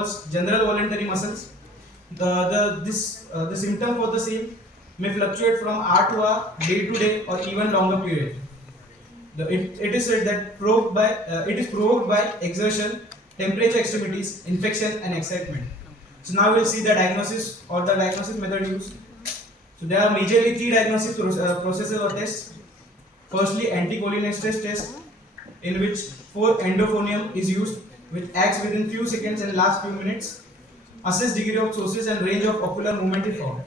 involves general voluntary muscles. The symptom for the same may fluctuate from hour to hour, day to day, or even longer period. It is said that it is provoked by exertion, temperature extremities, infection, and excitement. So now we'll see the diagnosis or the diagnosis method used. So there are majorly three diagnostic processes or tests. Firstly, anticholinesterase test, in which 4-endophonium is used, which acts within few seconds and lasts few minutes. Assess degree of ptosis and range of ocular movement if found.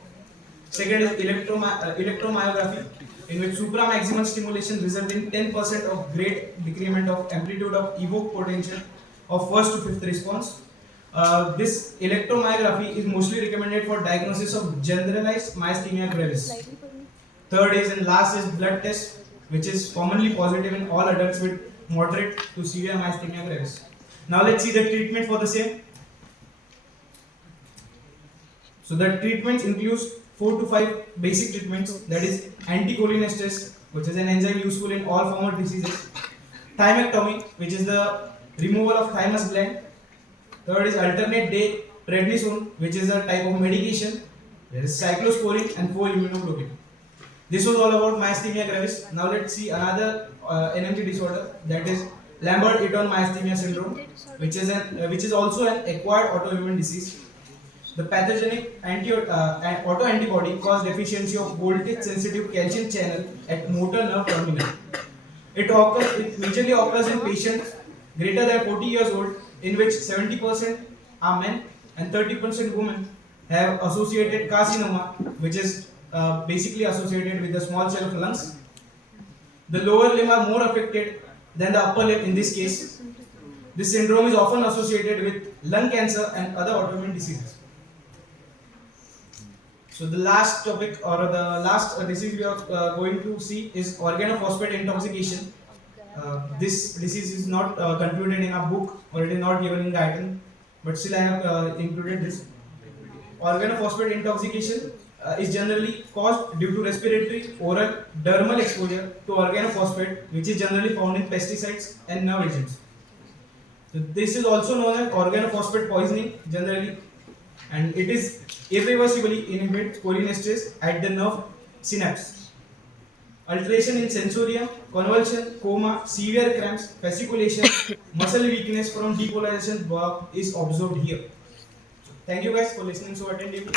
Second is electromyography, in which supramaximum stimulation results in 10% of great decrement of amplitude of evoked potential of first to fifth response. This electromyography is mostly recommended for diagnosis of generalized myasthenia gravis. Third is and last is blood test, which is commonly positive in all adults with moderate to severe myasthenia gravis. Now let's see the treatment for the same. So the treatments includes 4 to 5 basic treatments, that is anticholinesterase, which is an enzyme useful in all form of diseases. Thymectomy, which is the removal of thymus gland. Third is alternate day prednisone, which is a type of medication. There is cyclosporine and 4-immunoglobulin. This was all about myasthenia gravis. Now let's see another NMC disorder, that is Lambert-Eaton myasthenia syndrome, which is also an acquired autoimmune disease. The pathogenic autoantibody cause deficiency of voltage-sensitive calcium channel at motor nerve terminal. It majorly occurs in patients greater than 40 years old, in which 70% are men and 30% women have associated carcinoma, which is basically associated with the small cell of lungs. The lower limb are more affected than the upper limb in this case. This syndrome is often associated with lung cancer and other autoimmune diseases. So the last topic or the last disease we are going to see is organophosphate intoxication. This disease is not concluded in a book or it is not given in the item, but still I have included this. Organophosphate intoxication is generally caused due to respiratory, oral, dermal exposure to organophosphate, which is generally found in pesticides and nerve agents. So this is also known as organophosphate poisoning generally, and it is irreversibly inhibits cholinesterase at the nerve synapse. Alteration in sensorium, convulsion, coma, severe cramps, fasciculation, muscle weakness from depolarization is observed here. Thank you guys for listening so attentively.